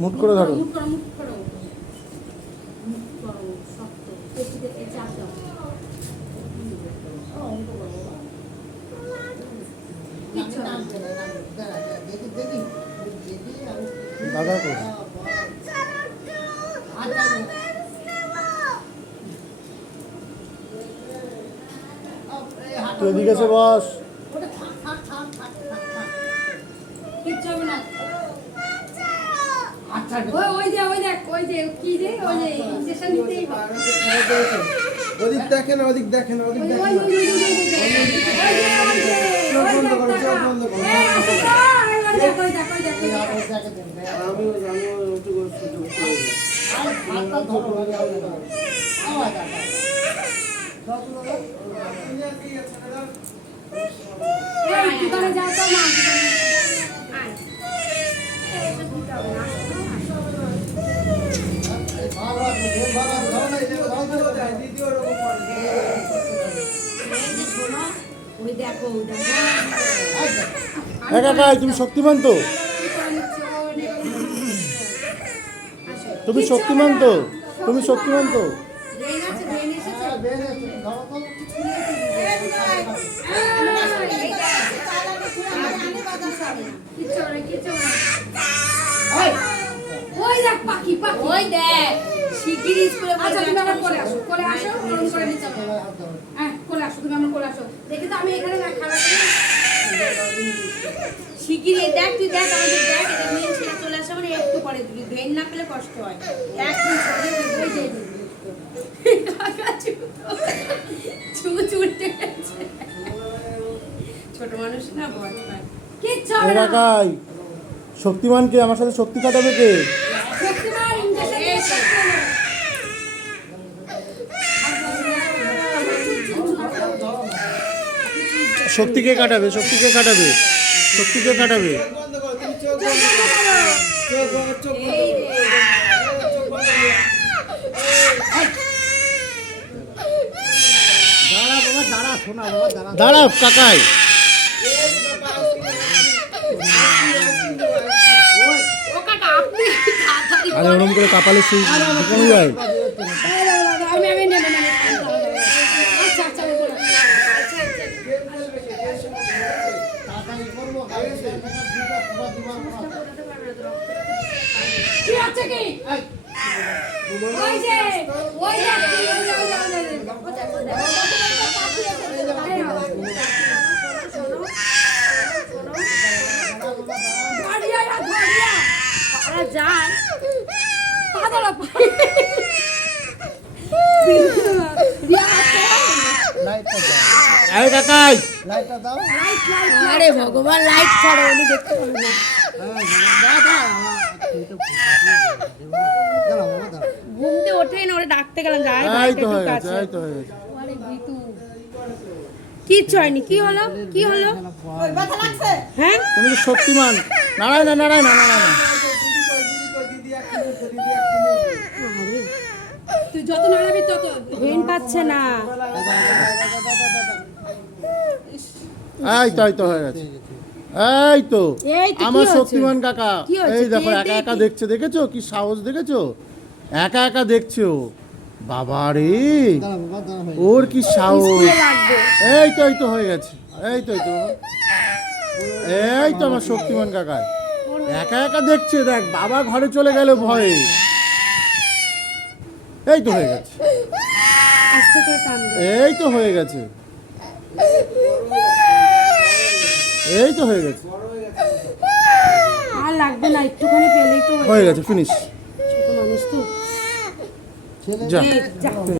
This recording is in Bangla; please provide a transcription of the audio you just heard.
মুট করে ধরো। দাদা কই? তুই এদিকে এসে বস। ওদিক দেখেন, ওদিক দেখেন, ওদিক দেখেন। চোখ বন্ধ করো, চোখ বন্ধ করো। তুমি শক্তিমান তো? তুমি শক্তিমান তো? তুমি শক্তিমান তো? শিগগিরি দেখ, তুই দেখ, আমাদের দেখ, এটা মেন ছেড়ে চলে আসে মানে একটু পরে দিবি, ভেন না পেলে কষ্ট হয়। একদম ছোট মানুষ না, ভয় পায়। কিচ্ছু হবে না। এলাকায় শক্তিমান কে? আমার সাথে শক্তি কাটাবে কে? শক্তিমান ইনজেকশন শক্তিকে কাটাবে, শক্তিকে কাটাবে, শক্তিকে কাটাবে। দাঁড়াও কাকাই। আরে ওরম করে কাপালে সেই ঢুকানো যায়? আরে ভগবান, লাইট ছাড়ো, উনি দেখতে পাবেন না। ঘুমতে ওঠেই না, ওরা ডাকতে গেলাম। কিচ্ছু হয়নি। কি হলো? কি হলো? হ্যাঁ, তুমি তো শক্তিমান। নাড়ায় না, নাড়ায় না, নাড়ায় না। তুই যত নাড়াবি তত ভেন পাচ্ছে না। এই তো, এই তো হয়ে গেছে। এই তো আমার শক্তিমান কাকা। এই দেখো একা একা দেখছে, দেখেছো কি সাহস? দেখেছো একা একা দেখছো? বাবা রে, ওর কি সাহস! এই তো, এই তো হয়ে গেছে। এই তো, এই তো, এই তো আমার শক্তিমান কাকা একা একা দেখছে। দেখ বাবা ঘরে চলে গেল ভয়ে। এই তো হয়ে গেছে, এই তো হয়ে গেছে, এই তো হয়ে গেছে। আর লাগবে না, একটুখানি পেলেই তো হয়ে গেছে, ফিনিশ। ছোট মানুষ তো। যা।